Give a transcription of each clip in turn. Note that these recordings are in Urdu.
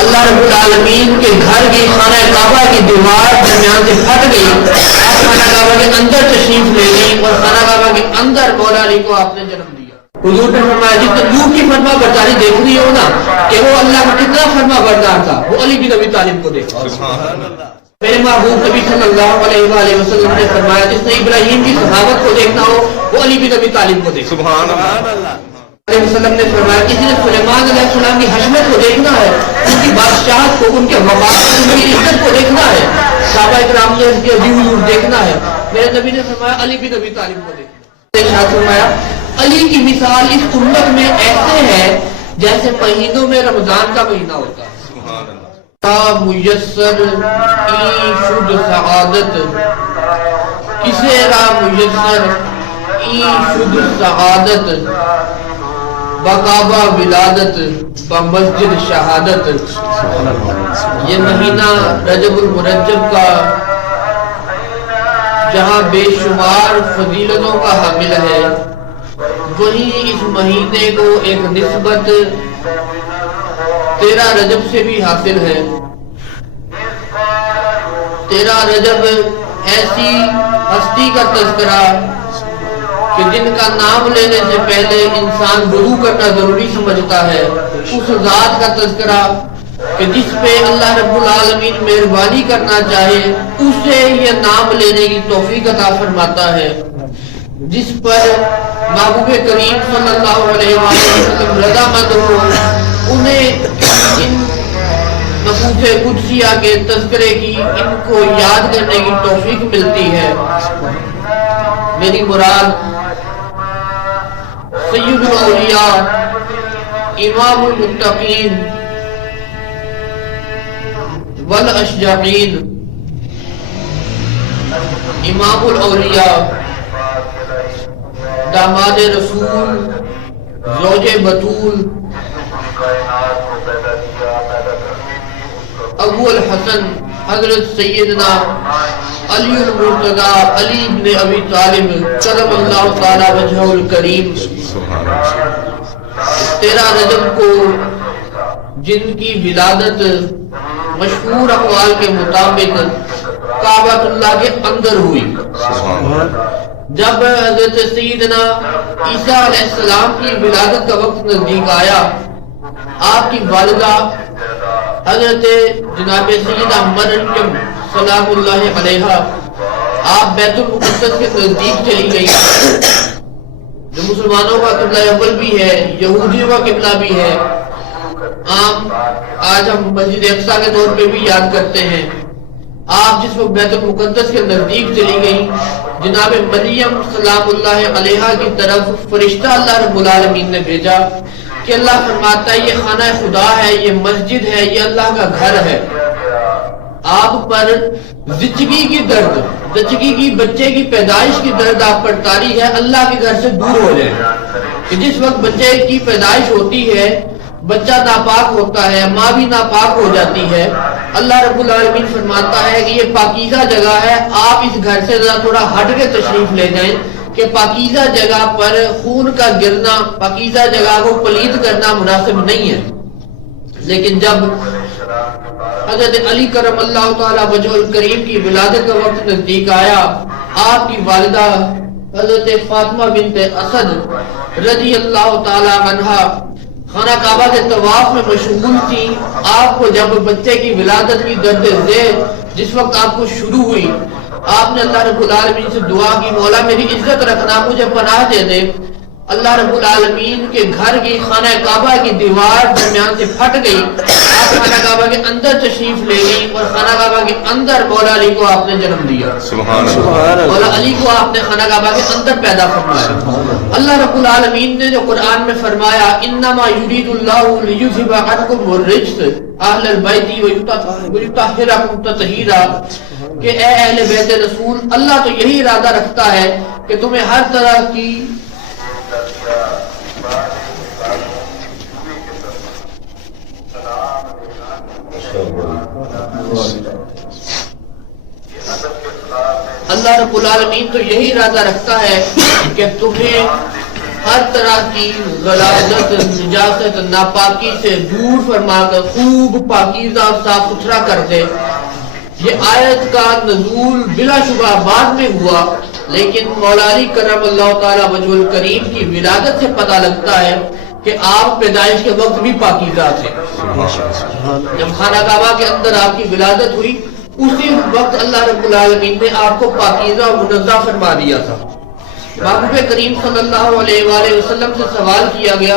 اللہ رب العالمین کے گھر کی خانہ کعبہ کی دیوار درمیان سے پھٹ گئی، آپ خانہ کعبہ کے اندر تشریف لے گئی اور خانہ کعبہ کے اندر مولا علی کو آپ نے جنم دیا۔ حضور نے فرمایا جس نے نوح کی فرما برداری دیکھ رہی ہو نا کہ وہ اللہ کا کتنا فرما بردار تھا، وہ علی بن ابی طالب کو دیکھا۔ میرے محبوب نبی صلی اللہ علیہ وآلہ وسلم نے فرمایا جس نے ابراہیم کی صحابت کو دیکھنا ہو وہ علی بن ابی طالب کو دیکھا۔ سبحان اللہ۔ علیہ وسلم نے فرمایا کسی نے سلیمان علیہ السلام کی حشمت کو دیکھنا ہے، ان کی بادشاہت کو، ان کے وقار کو، ان کی عزت کو دیکھنا ہے، صحابہ کرام نے ان کے عظیم حضور دیکھنا ہے، میرے نبی نے فرمایا علی بن ابی طالب کو دیکھنا ہے۔ ارشاد فرمایا علی کی مثال اس امت میں ایسے ہے جیسے مہینوں میں رمضان کا مہینہ ہوتا ہے۔ سبحان اللہ۔ میسر ای شد سعادت کسے را میسر ای شد سعادت بکعبہ ولادت بمسجد شہادت۔ یہ مہینہ رجب المرجب کا جہاں بے شمار فضیلتوں کا حامل ہے، وہیں اس مہینے کو ایک نسبت 13 رجب سے بھی حاصل ہے۔ 13 رجب ایسی ہستی کا تذکرہ کہ جن کا نام لینے سے پہلے انسان وضو کرنا ضروری سمجھتا ہے، اس ذات کا تذکرہ کہ جس پہ اللہ رب العالمین مہربانی کرنا چاہے اسے یہ نام لینے کی توفیق عطا فرماتا ہے، جس پر محبوب کریم صلی اللہ علیہ وسلم رضا مند ہو، انہیں ان نفوس قدسیہ کے تذکرے کی، ان کو یاد کرنے کی توفیق ملتی ہے۔ میری مراد سید الاولیاء امام المتقین والاشجعین امام الاولیاء داماد رسول زوج بطول ابو الحسن حضرت سیدنا علی المرتضی علی بن ابی طالب کرم اللہ تعالی وجہہ الکریم 13 رجب کو جن کی ولادت مشہور اقوال کے مطابق کعبۃ اللہ کے اندر ہوئی، جب حضرت سیدنا عیسیٰ علیہ السلام کی ولادت کا وقت نزدیک آیا، آپ کی والدہ حضرت جناب سیدہ مریم سلام اللہ علیہا آپ بیت المقدس کے نزدیک چلی گئی، جو مسلمانوں کا قبلہ اول بھی ہے، یہودیوں کا قبلہ بھی ہے، عام آج ہم مسجد اقصیٰ کے طور پہ بھی یاد کرتے ہیں۔ آپ جس وقت بیت المقدس کے نزدیک چلی گئی، جناب مریم سلام اللہ علیہا کی طرف فرشتہ اللہ رب العالمین نے بھیجا کہ اللہ فرماتا ہے یہ خانہ خدا ہے، یہ مسجد ہے، یہ اللہ کا گھر ہے، آپ پر زچگی کی درد، زچگی کی بچے کی پیدائش کی درد آپ پر طاری ہے، اللہ کے گھر سے دور ہو جائے۔ کہ جس وقت بچے کی پیدائش ہوتی ہے، بچہ ناپاک ہوتا ہے، ماں بھی ناپاک ہو جاتی ہے، اللہ رب العالمین فرماتا ہے کہ یہ پاکیزہ جگہ ہے، آپ اس گھر سے ذرا تھوڑا ہٹ کے تشریف لے جائیں، کہ پاکیزہ جگہ پر خون کا گرنا، پاکیزہ جگہ کو پلید کرنا مناسب نہیں ہے۔ لیکن جب حضرت علی کرم اللہ تعالی وجہ الکریم کی ولادت کا وقت نزدیک آیا، آپ کی والدہ حضرت فاطمہ بنت اسد رضی اللہ تعالی عنہا خانہ کعبہ کے طواف میں مشغول تھی۔ آپ کو جب بچے کی ولادت کی درد ذیل جس وقت آپ کو شروع ہوئی، آپ نے اللہ رب العالمین سے دعا کی مولا میری عزت رکھنا، مجھے پناہ دے دے۔ اللہ رب العالمین کے گھر کی خانہ کعبہ کی دیوار درمیان سے پھٹ گئی، آپ خانہ کعبہ کے اندر تشریف لے گئی اور خانہ کعبہ کے اندر مولا علی کو آپ نے جنم دیا۔ سبحان اللہ۔ مولا علی کو آپ نے خانہ کعبہ کے اندر پیدا فرمایا۔ اللہ رب العالمین نے جو قرآن میں فرمایا انما یرید اللہ لیذھب عنکم الرجس اہل البیت ویطہرکم تطہیرا، کہ اے اہل بیت رسول، اللہ تو یہی ارادہ رکھتا ہے کہ تمہیں ہر طرح کی اللہ رب العالمین تو یہی ارادہ رکھتا ہے کہ تمہیں ہر طرح کی غلاظت، نجاست، ناپاکی سے دور فرما کر خوب پاکیزہ اور صاف ستھرا کر دے۔ یہ آیت کا نزول بلا شبہ بعد میں ہوا، لیکن مولا علی کرم اللہ تعالی وجہ الکریم کی ولادت سے پتہ لگتا ہے کہ آپ پیدائش کے وقت بھی پاکیزہ تھے۔ جب خانہ کعبہ کے اندر آپ کی ولادت ہوئی، اسی وقت اللہ رب العالمین نے آپ کو پاکیزہ اور منزہ فرما دیا تھا۔ محبوب کریم صلی اللہ علیہ وآلہ وسلم سے سوال کیا گیا،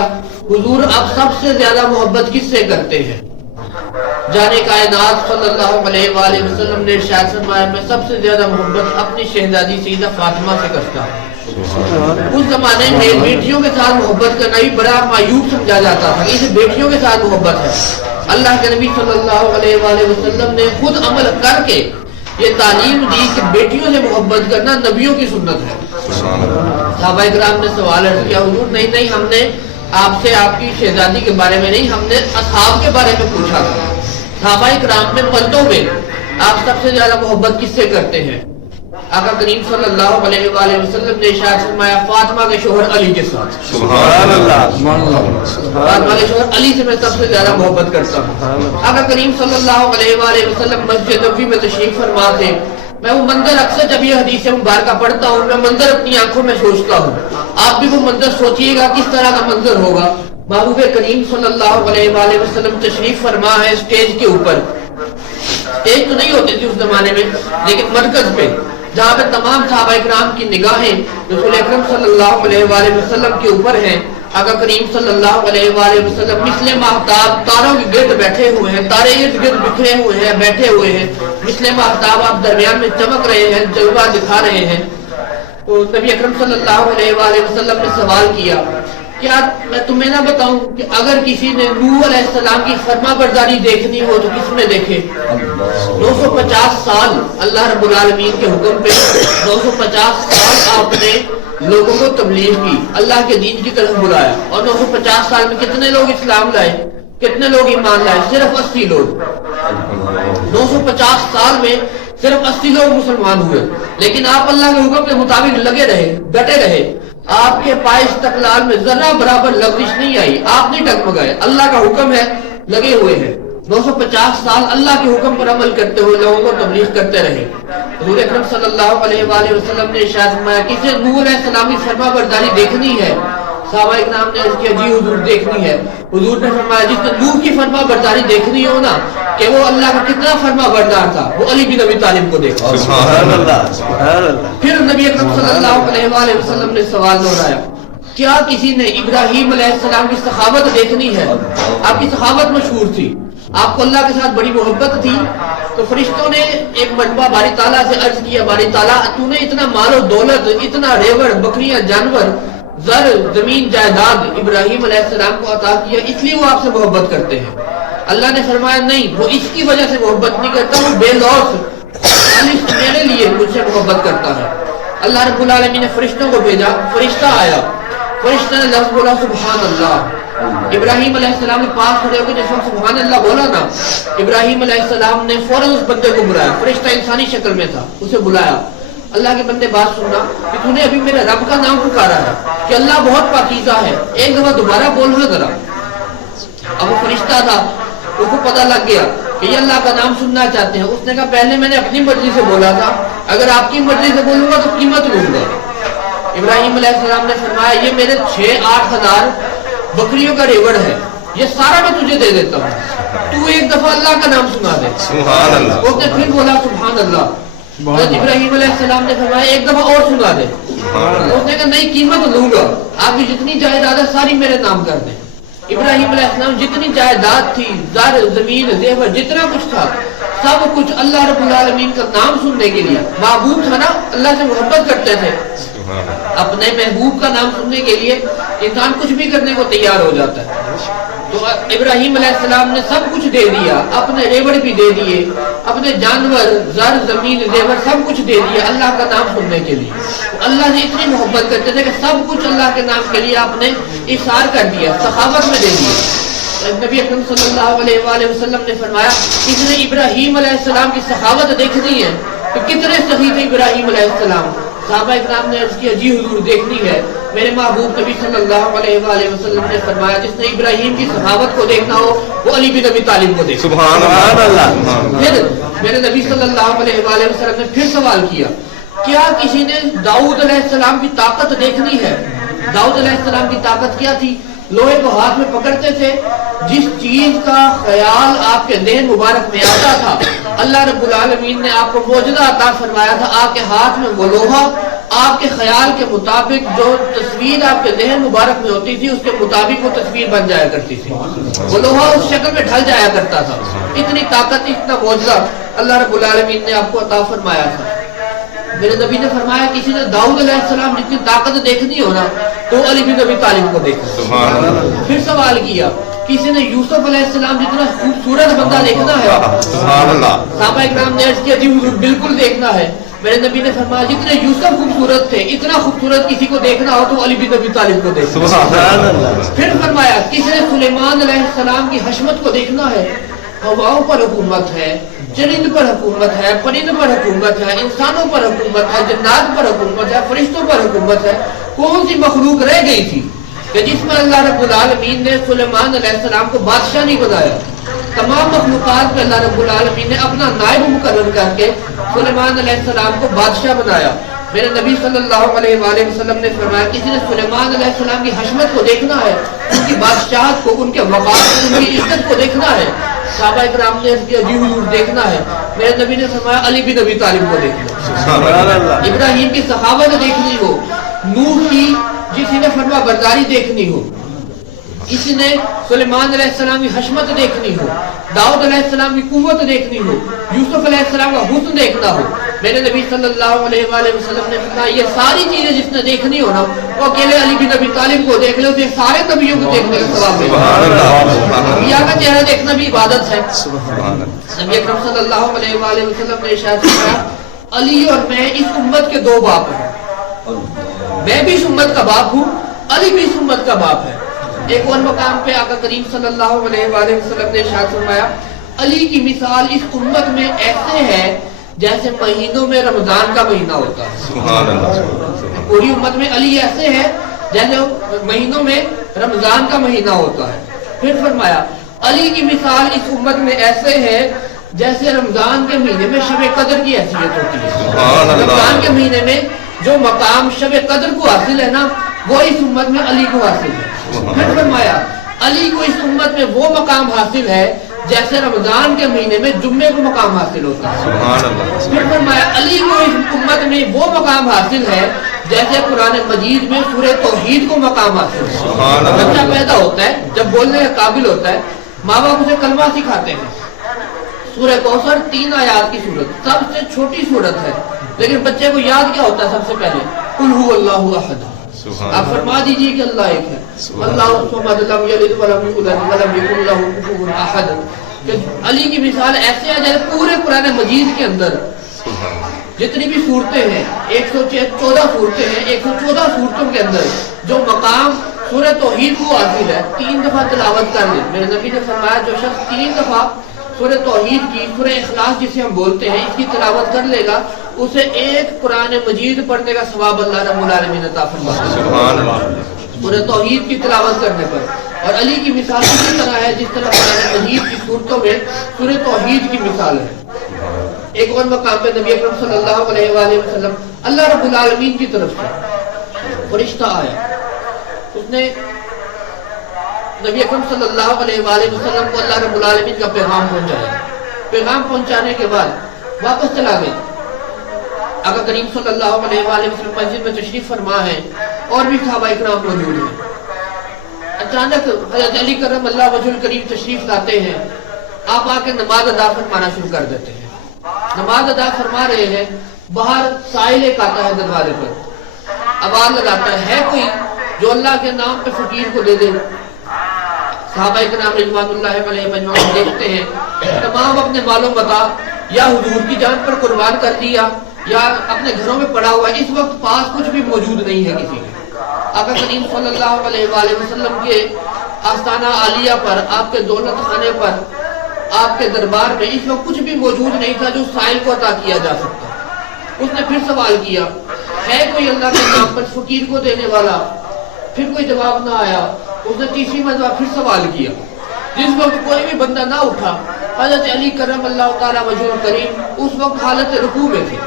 حضور آپ سب سے زیادہ محبت کس سے کرتے ہیں؟ جانے کائنات صلی اللہ علیہ وآلہ وسلم نے ارشاد فرمایا، میں سب سے زیادہ محبت اپنی شہزادی سیدہ فاطمہ سے کرتا ہوں۔ اس زمانے میں بیٹیوں کے ساتھ محبت کرنا بھی بڑا معیوب سمجھا جاتا تھا، اسے بیٹیوں کے ساتھ محبت ہے۔ اللہ کے نبی صلی اللہ علیہ وآلہ وسلم نے خود عمل کر کے یہ تعلیم دی کہ بیٹیوں سے محبت کرنا نبیوں کی سنت ہے۔ صحابہ کرام نے سوال کیا، حضور نہیں ہم نے آپ سے آپ کی شہزادی کے بارے میں نہیں، ہم نے اصحاب کے بارے میں پوچھا تھا۔ صحابہ کرام میں مردوں میں آپ سب سے زیادہ محبت کس سے کرتے ہیں؟ آقا کریم صلی اللہ علیہ وآلہ وسلم نے ارشاد فرمایا، فاطمہ کے شوہر علی کے ساتھ۔ سبحان اللہ، فاطمہ کے شوہر علی سے میں سب سے زیادہ محبت کرتا ہوں۔ آقا کریم صلی اللہ علیہ وآلہ وسلم مسجد نبوی میں تشریف فرما تھے۔ میں وہ منظر اکثر جب یہ حدیث مبارکہ پڑھتا ہوں، میں منظر اپنی آنکھوں میں سوچتا ہوں۔ آپ بھی وہ منظر سوچئے گا کس طرح کا منظر ہوگا۔ محبوب کریم صلی اللہ علیہ وآلہ وسلم تشریف فرما ہے اسٹیج کے اوپر۔ اسٹیج تو نہیں ہوتی تھی اس زمانے میں، لیکن مرکز پہ جہاں پہ تمام صحابہ کرام کی نگاہیں رسول اکرم صلی اللہ علیہ وآلہ وسلم کے اوپر ہیں۔ آقا کریم صلی اللہ علیہ وآلہ وسلم مثل ماہتاب تاروں کے گرد بیٹھے ہوئے ہیں، تارے ارد گرد بکھرے ہوئے ہیں، بیٹھے ہوئے ہیں، مثل ماہتاب آپ درمیان میں چمک رہے ہیں، جلوہ دکھا رہے ہیں۔ تو نبی اکرم صلی اللہ علیہ وآلہ وسلم نے سوال کیا، کیا میں تمہیں نہ بتاؤں کہ اگر کسی نے نوح علیہ السلام کی فرما برداری دیکھنی ہو تو کس میں دیکھے؟ 950 سال اللہ رب العالمین کے حکم پہ 950 سال آپ نے لوگوں کو تبلیغ کی، اللہ کے دین کی طرف بلایا، اور 950 سال میں کتنے لوگ اسلام لائے، کتنے لوگ ایمان لائے؟ صرف 80 لوگ۔ 950 سال میں صرف 80 لوگ مسلمان ہوئے، لیکن آپ اللہ کے حکم کے مطابق لگے رہے، ڈٹے رہے۔ آپ کے پائے استقلال میں ذرہ برابر لغزش نہیں آئی، آپ نہیں ڈگمگائے، اللہ کا حکم ہے، لگے ہوئے ہیں۔ 950 سال اللہ کے حکم پر عمل کرتے ہوئے لوگوں کو تبلیغ کرتے رہے۔ حضور اکرم صلی اللہ علیہ وآلہ وسلم نے ارشاد فرمایا، کسی نوح علیہ السلام کی فرما برداری دیکھنی ہے؟ صحابہ اکرام نے عرض کیا، جی حضور دیکھنی ہے۔ حضور نے فرمایا، جس نے نوح کی فرما برداری دیکھنی ہو نا کہ وہ اللہ کا کتنا فرما بردار تھا، وہ علی بن ابی طالب کو دیکھا۔ سبحان اللہ۔ پھر نبی اکرم صلی اللہ علیہ وآلہ وسلم نے سوال دہرایا، کیا کسی نے ابراہیم علیہ السلام کی سخاوت دیکھنی ہے؟ آپ کی سخاوت مشہور تھی، آپ کو اللہ کے ساتھ بڑی محبت تھی۔ تو فرشتوں نے ایک مرتبہ باری تعالیٰ سے عرض کیا، باری تعالیٰ تو نے اتنا مال و دولت، اتنا ریوڑ، بکریاں، جانور، زر، زمین، جائیداد ابراہیم علیہ السلام کو عطا کیا، اس لیے وہ آپ سے محبت کرتے ہیں؟ اللہ نے فرمایا، نہیں، وہ اس کی وجہ سے محبت نہیں کرتا، وہ بے لوث خالص میرے لیے مجھ سے محبت کرتا ہے۔ اللہ رب العالمین نے فرشتوں کو بھیجا، فرشتہ آیا، فرشتہ نے لفظ بولا سبحان اللہ۔ ابراہیم علیہ السلام کے پاس کھڑے ہو کے جس وقت سبحان اللہ بولا نا، ابراہیم علیہ السلام نے فوراً اس بندے کو بلایا، فرشتہ انسانی شکل میں تھا، اسے بلایا، اللہ کے بندے بات سننا کہ تو نے ابھی میرے رب کا نام پکارا ہے کہ اللہ بہت پاکیزہ ہے، ایک دفعہ دوبارہ بولنا ذرا۔ اب وہ فرشتہ تھا، اس کو پتہ لگ گیا کہ یہ اللہ کا نام سننا چاہتے ہیں۔ اس نے کہا، پہلے میں نے اپنی مرضی سے بولا تھا، اگر آپ کی مرضی سے بولوں گا تو قیمت لوں گا۔ ابراہیم علیہ السلام نے فرمایا، یہ میرے 6-8 ہزار بکریوں کا ریوڑ ہے، یہ سارا میں تجھے دے دیتا ہوں، تو ایک دفعہ اللہ کا نام سنا دے۔ سبحان اللہ۔ اس نے پھر بولا سبحان اللہ۔ حضرت ابراہیم علیہ السلام نے فرمایا، ایک دفعہ اور سنا دے۔ اس نے کہا، نہیں، قیمت لوں گا، آپ کی جتنی جائیداد ہے ساری میرے نام کر دیں۔ ابراہیم علیہ السلام جتنی جائیداد تھی، زر، زمین، زیور، جتنا کچھ تھا، سب کچھ اللہ رب العالمین کا نام سننے کے لیے، محبوب تھا نا، اللہ سے محبت کرتے تھے، اپنے محبوب کا نام سننے کے لیے انسان کچھ بھی کرنے کو تیار ہو جاتا ہے۔ تو ابراہیم علیہ السلام نے سب کچھ دے دیا، اپنے ریوڑ بھی دے دیے، اپنے جانور، زر، زمین، زیور سب کچھ دے دیا اللہ کا نام سننے کے لیے۔ اللہ نے اتنی محبت کرتے تھے کہ سب کچھ اللہ کے نام کے لیے آپ نے احسار کر دیا، سخاوت میں دے دیا۔ نبی اکرم صلی اللہ علیہ وآلہ وسلم نے فرمایا، اس نے ابراہیم علیہ السلام کی سخاوت دیکھنی ہے تو کتنے سخی تھے ابراہیم علیہ السلام، صحابہ اکرام نے عرض کیا جی حضور دیکھنی ہے. میرے محبوب نبی صلی اللہ علیہ وآلہ وسلم نے فرمایا جس نے ابراہیم کی صحابت کو دیکھنا ہو وہ علی بن ابی طالب کو دیکھنا. سبحان اللہ. پھر میرے نبی صلی اللہ علیہ وآلہ وسلم نے پھر سوال کیا کیا کسی نے داؤد علیہ السلام کی طاقت دیکھنی ہے؟ داؤد علیہ السلام کی طاقت کیا تھی؟ لوہے کو ہاتھ میں پکڑتے تھے, جس چیز کا خیال آپ کے ذہن مبارک میں آتا تھا اللہ رب العالمین نے آپ کو معجزہ عطا فرمایا تھا. آپ کے ہاتھ میں وہ لوہا آپ کے خیال کے مطابق جو تصویر آپ کے ذہن مبارک میں ہوتی تھی اس کے مطابق وہ تصویر بن جایا کرتی تھی. وہ لوہا اس شکل میں ڈھل جایا کرتا تھا. اتنی طاقت اتنا معجزہ اللہ رب العالمین نے آپ کو عطا فرمایا تھا. میرے نبی نے فرمایا کسی نے داؤد علیہ السلام جتنی طاقت دیکھنی ہو نا تو علی بن ابی طالب کو دیکھنا. پھر سوال کیا کسی نے یوسف علیہ السلام جتنا خوبصورت بندہ دیکھنا ہے؟ صحابہ اکرام نے عرض کیا جی حضور بالکل دیکھنا ہے. میرے نبی نے فرمایا جتنے یوسف خوبصورت تھے اتنا خوبصورت کسی کو دیکھنا ہو تو علی بن ابی طالب کو دیکھنا. پھر فرمایا کسی نے سلیمان علیہ السلام کی حشمت کو دیکھنا ہے؟ ہواؤں پر حکومت ہے, چرند پر حکومت ہے, پرند پر حکومت ہے, انسانوں پر حکومت ہے, جنات پر حکومت ہے, فرشتوں پر حکومت ہے. کون سی مخلوق رہ گئی تھی کہ جس میں اللہ رب العالمین نے سلیمان علیہ السلام کو بادشاہ نہیں بنایا؟ تمام مخلوقات میں اللہ رب العالمین نے اپنا نائب مقرر کر کے سلیمان علیہ السلام کو بادشاہ بنایا. میرے نبی صلی اللہ علیہ وآلہ وسلم نے فرمایا کسی نے سلیمان علیہ السلام کی حشمت کو دیکھنا ہے, ان کی بادشاہت کو, ان کے وقار کو, ان کی عزت کو دیکھنا ہے. صحابہ اکرام نے عرض کیا جی حضور دیکھنا ہے. میرے نبی نے فرمایا علی بن ابی طالب کو دیکھنا. ابراہیم کی سخاوت دیکھنی ہو, نوح کی جسی نے فرما برداری دیکھنی ہو, کسی نے سلیمان علیہ السلام کی حشمت دیکھنی ہو, داؤد علیہ السلام کی قوت دیکھنی ہو, یوسف علیہ السلام کا حسن دیکھنا ہو, میرے نبی صلی اللہ علیہ وآلہ وسلم نے فرمایا یہ ساری چیزیں جس نے دیکھنی ہو نا وہ اکیلے علی بن ابی طالب کو دیکھ لے, اسے سارے نبیوں کو دیکھنے کا ثواب ملے. انبیاء کا چہرہ دیکھنا بھی عبادت ہے. نبی اکرم صلی اللہ علیہ وآلہ وسلم نے ارشاد فرمایا علی اور میں اس امت کے دو باپ ہیں, میں بھی اس امت کا باپ ہوں, علی بھی اس امت کا باپ ہے. ایک اور مقام پہ آقا کریم صلی اللہ علیہ وآلہ وسلم نے ارشاد فرمایا علی کی مثال اس امت میں ایسے ہے جیسے مہینوں میں رمضان کا مہینہ ہوتا ہے. سبحان اللہ. پوری امت میں علی ایسے ہے جیسے مہینوں میں رمضان کا مہینہ ہوتا ہے. پھر فرمایا علی کی مثال اس امت میں ایسے ہے جیسے رمضان کے مہینے میں شب قدر کی حیثیت ہوتی ہے. رمضان کے مہینے میں جو مقام شب قدر کو حاصل ہے نا وہ اس امت میں علی کو حاصل ہے. پھر فرمایا علی کو اس امت میں وہ مقام حاصل ہے جیسے رمضان کے مہینے میں جمعے کو مقام حاصل ہوتا ہے. پھر فرمایا علی کو اس امت میں وہ مقام حاصل ہے جیسے قرآن مجید میں سورہ توحید کو مقام حاصل ہے. بچہ پیدا ہوتا ہے جب بولنے کے قابل ہوتا ہے ماں باپ اسے کلمہ سکھاتے ہیں. سورہ کوثر 3 آیات کی سورت, سب سے چھوٹی سورت ہے, لیکن بچے کو یاد کیا ہوتا ہے سب سے پہلے قل هو اللہ احد. آپ فرما دیجئے کہ اللہ ایک ہے, اللہ الصمد لم یلد ولم یولد ولم یکن له کفوا احد. کہ علی کی مثال ایسے ہے جیسے پورے قرآن مجید کے اندر جتنی بھی صورتیں ہیں 114 صورتیں ہیں, 114 صورتوں کے اندر جو مقام سورہ توحید کو حاصل ہے 3 دفعہ تلاوت کر لے. میرے نبی نے فرمایا جو شخص 3 دفعہ سورہ توحید کی, سورہ اخلاص جسے ہم بولتے ہیں, اس کی تلاوت کر لے گا اسے ایک قرآن مجید پڑھنے کا ثواب اللہ رب العالمین عطا فرماتا ہے. سبحان اللہ. سورہ توحید کی تلاوت کرنے پر. اور علی کی مثال اسی طرح ہے جس طرح قرآن مجید کی صورتوں میں سورہ توحید کی مثال ہے. ایک اور مقام پہ نبی اکرم صلی اللہ علیہ وآلہ وسلم اللہ رب العالمین کی طرف سے فرشتہ آیا, اس نے نبی اکرم صلی اللہ علیہ وآلہ وسلم کو اللہ رب العالمین کا پیغام پہنچایا. پیغام پہنچانے کے بعد واپس چلا گیا. آقا کریم صلی اللہ علیہ وآلہ وسلم مسجد میں تشریف فرما ہے اور بھی صحابہ اکرام موجود ہیں. اچانک حضرت علی کرم اللہ وجہ الکریم تشریف لاتے ہیں. آپ آ کے نماز ادا فرمانا شروع کر دیتے ہیں. نماز ادا فرما رہے ہیں, باہر سائل ایک آتا ہے دروازے پر, آواز لگاتا ہے کوئی جو اللہ کے نام پہ فقیر کو دے دے. صحابہ اکرام رضوان اللہ علیہ مجمعین دیکھتے ہیں, تمام اپنے مالوں بتا یا حضور کی جان پر قربان کر دیا یا اپنے گھروں میں پڑا ہوا ہے. اس وقت پاس کچھ بھی موجود نہیں ہے کسی کے. آقا کریم صلی اللہ علیہ وآلہ وسلم کے آستانہ عالیہ پر, آپ کے دولت خانے پر, آپ کے دربار میں اس وقت کچھ بھی موجود نہیں تھا جو سائل کو عطا کیا جا سکتا. اس نے پھر سوال کیا ہے کوئی اللہ کے نام پر فقیر کو دینے والا؟ پھر کوئی جواب نہ آیا. اس نے تیسری مرتبہ پھر سوال کیا. جس وقت کوئی بھی بندہ نہ اٹھا، حضرت علی کرم اللہ تعالیٰ وجہ کریم اس وقت حالت رکوع میں تھے،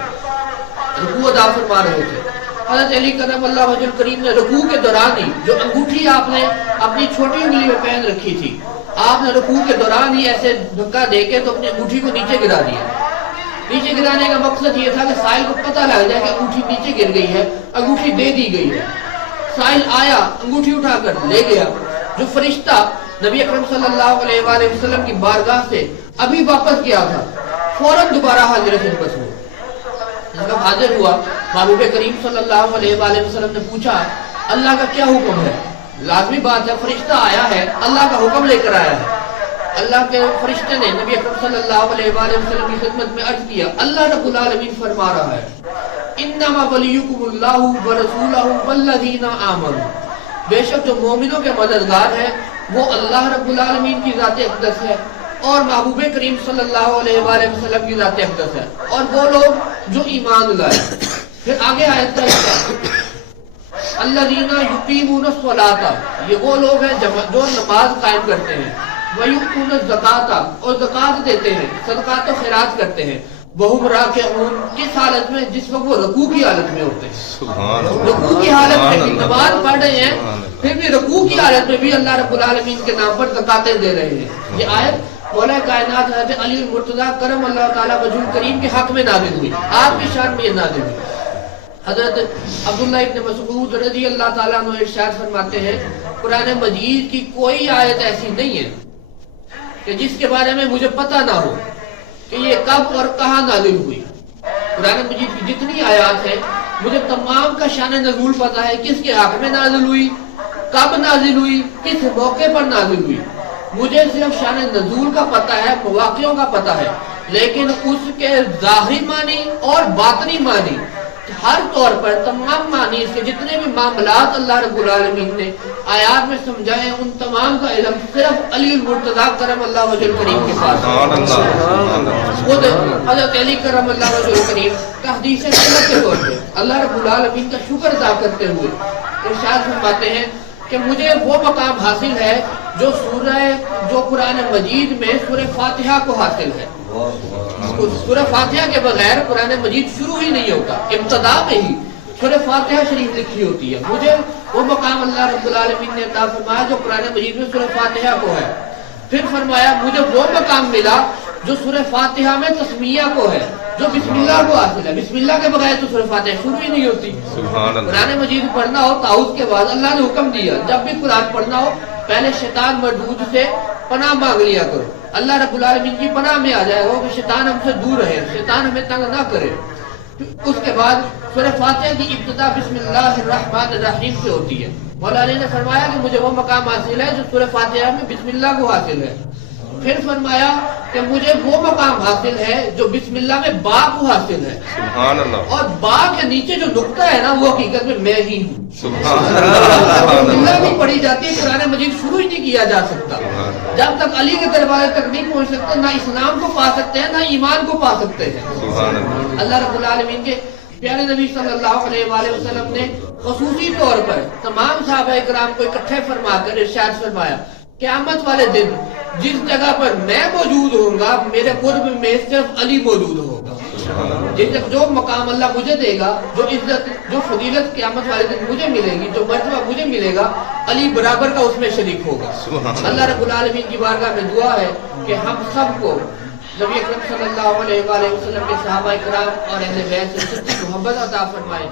رکوع ادا فرما رہے تھے. حضرت علی کرم اللہ وجہ کریم نے رکوع کے دوران ہی جو انگوٹھی آپ نے اپنی چھوٹی انگلی میں پہن رکھی تھی، آپ نے رکوع کے دوران ہی ایسے دھکا دے کے تو اپنی انگوٹھی کو نیچے گرا دیا. نیچے گرانے کا مقصد یہ تھا کہ سائل کو پتہ لگ جائے کہ انگوٹھی نیچے گر گئی ہے، انگوٹھی دے دی گئی ہے. سائل آیا، انگوٹھی اٹھا کر لے گیا. جو فرشتہ نبی اکرم صلی اللہ علیہ وآلہ وسلم کی بارگاہ سے ابھی واپس گیا تھا، فوراً دوبارہ حاضر خدمت ہوا. جب حاضر ہوا، محبوب کریم صلی اللہ علیہ وآلہ وسلم نے پوچھا اللہ کا کیا حکم ہے؟ لازمی بات ہے، فرشتہ آیا ہے، اللہ کا حکم لے کر آیا ہے. اللہ کے فرشتے نے نبی اکرم صلی اللہ علیہ وآلہ وسلم کی خدمت میں عرض کیا اللہ رب العالمین فرما رہا ہے انما ولیکم اللہ ورسولہ والذین آمنوا، بے شک جو مومنوں کے مددگار ہیں وہ اللہ رب العالمین کی ذات اقدس ہے اور محبوب کریم صلی اللہ علیہ وآلہ وسلم کی ذات اقدس ہے اور وہ لوگ جو ایمان لائے. پھر آگے آیت کا حصہ الذین یقیمون الصلاۃ، یہ وہ لوگ ہیں جو نماز قائم کرتے ہیں، ویؤتون الزکاۃ اور زکات دیتے ہیں، صدقات و خیرات کرتے ہیں. وہم راکعون، کس حالت میں؟ جس وقت وہ رکوع کی حالت میں ہوتے ہیں. رکوع کی حالت میں بھی نماز پڑھ رہے ہیں، پھر بھی رکوع کی حالت میں بھی اللہ رب العالمین کے نام پر زکاتیں دے رہے ہیں. یہ آیت مولا کائنات حضرت علی المرتضیٰ کرم اللہ تعالیٰ وجہ کریم کے حق میں نازل ہوئی، آپ کی شان میں یہ نازل ہوئی. حضرت عبداللہ ابن مسعود رضی اللہ تعالیٰ عنہ ارشاد فرماتے ہیں قرآن مجید کی کوئی آیت ایسی نہیں ہے کہ جس کے بارے میں مجھے پتہ نہ ہو کہ یہ کب اور کہاں نازل ہوئی. قرآن مجید کی جتنی آیات ہیں مجھے تمام کا شان نزول پتہ ہے، کس کے حق میں نازل ہوئی، کب نازل ہوئی، کس موقع پر نازل ہوئی. مجھے صرف شان نزول کا پتہ ہے، مواقعوں کا پتہ ہے، لیکن اس کے ظاہری معنی اور باطنی معنی ہر طور پر تمام معنی اس کے جتنے بھی معاملات اللہ رب العالمین نے آیات میں سمجھائے ان تمام کا علم صرف علی المرتضیٰ کرم اللہ وجہ کریم کے پاس. خود حضرت علی کرم اللہ وجہ کریم تحدیث سنت کے طور پہ اللہ رب العالمین کا شکر ادا کرتے ہوئے ارشاد فرماتے ہیں کہ مجھے وہ مقام حاصل ہے جو قرآن مجید میں سورہ فاتحہ کو حاصل ہے. سورہ فاتحہ کے بغیر قرآن مجید شروع ہی نہیں ہوتا، ابتدا میں ہی سورہ فاتحہ شریف لکھی ہوتی ہے. مجھے وہ مقام اللہ رب العالمین نے عطا فرمایا جو قرآن مجید میں سورہ فاتحہ کو ہے. پھر فرمایا مجھے وہ مقام ملا جو سورہ فاتحہ میں تسمیہ کو ہے، جو بسم اللہ کو حاصل ہے. بسم اللہ کے بغیر تو سورہ فاتحہ شروع ہی نہیں ہوتی. قرآن مجید پڑھنا ہو تعوذ کے بعد اللہ نے حکم دیا جب بھی قرآن پڑھنا ہو پہلے شیطان مردود سے پناہ مانگ لیا کرو، اللہ رب العالمین کی پناہ میں آ جائے گا کہ شیطان ہم سے دور رہے، شیطان ہمیں تنگ نہ کرے. اس کے بعد سورہ فاتحہ کی ابتدا بسم اللہ الرحمن الرحیم سے ہوتی ہے. مولا علی نے فرمایا کہ مجھے وہ مقام حاصل ہے جو سورہ فاتحہ میں بسم اللہ کو حاصل ہے. پھر فرمایا کہ مجھے وہ مقام حاصل ہے جو بسم اللہ میں با کو حاصل ہے. سبحان اللہ. اور با کے نیچے جو نقطہ ہے نا وہ حقیقت میں میں ہی ہوں. سبحان اللہ. بسم اللہ نہیں پڑھی جاتی، قرآن مجید شروع ہی نہیں کیا جا سکتا جب تک علی کے دربار تک نہیں پہنچ سکتے. نہ اسلام کو پا سکتے ہیں نہ ایمان کو پا سکتے ہیں. سبحان اللہ. اللہ رب العالمین کے پیارے نبی صلی اللہ علیہ وآلہ وسلم نے خصوصی طور پر تمام صحابہ اکرام کو اکٹھے فرما کر ارشاد فرمایا قیامت والے دن جس جگہ پر میں موجود ہوں گا میرے قرب میں صرف علی موجود ہوگا. جو مقام اللہ مجھے دے گا، جو عزت جو فضیلت قیامت والے دن مجھے ملے گی، جو مرتبہ مجھے ملے گا، علی برابر کا اس میں شریک ہوگا. اللہ رب العالمین کی بارگاہ میں دعا ہے کہ ہم سب کو نبی اکرم صلی اللہ علیہ وآلہ وسلم کے صحابہ اکرام اور اہل بیت سے سچی محبت عطا فرمائے.